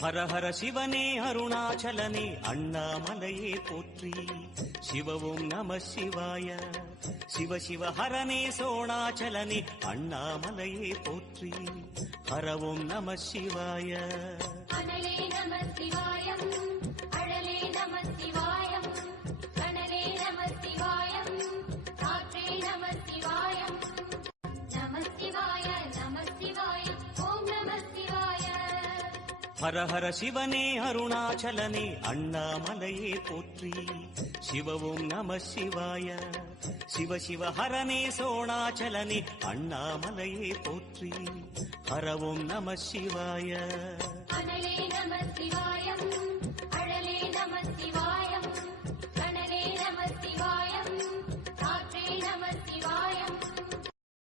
ஹர ஹர சிவனே அருணாச்சலனே அண்ணாமலையே போற்றி சிவவும் நம சிவாய சிவ சிவ ஹரனே சோணாச்சலனே அண்ணாமலையே போற்றி ஹரவும் நம சிவாய அனலே நம சிவாயம் அழலே நம சிவாயம் கனலே நம சிவாயம் காற்றே நம சிவாயம் நம சிவாய ஓம் நம சிவாய ஹர ஹர சிவனே அருணாச்சலனே அண்ணாமலையே போற்றி சிவவும் நம சிவாய சிவ சிவ ஹரனே சோணாச்சலனே அண்ணாமலையே போற்றி ஹரவும் நம சிவாய அனலே நம சிவாயம்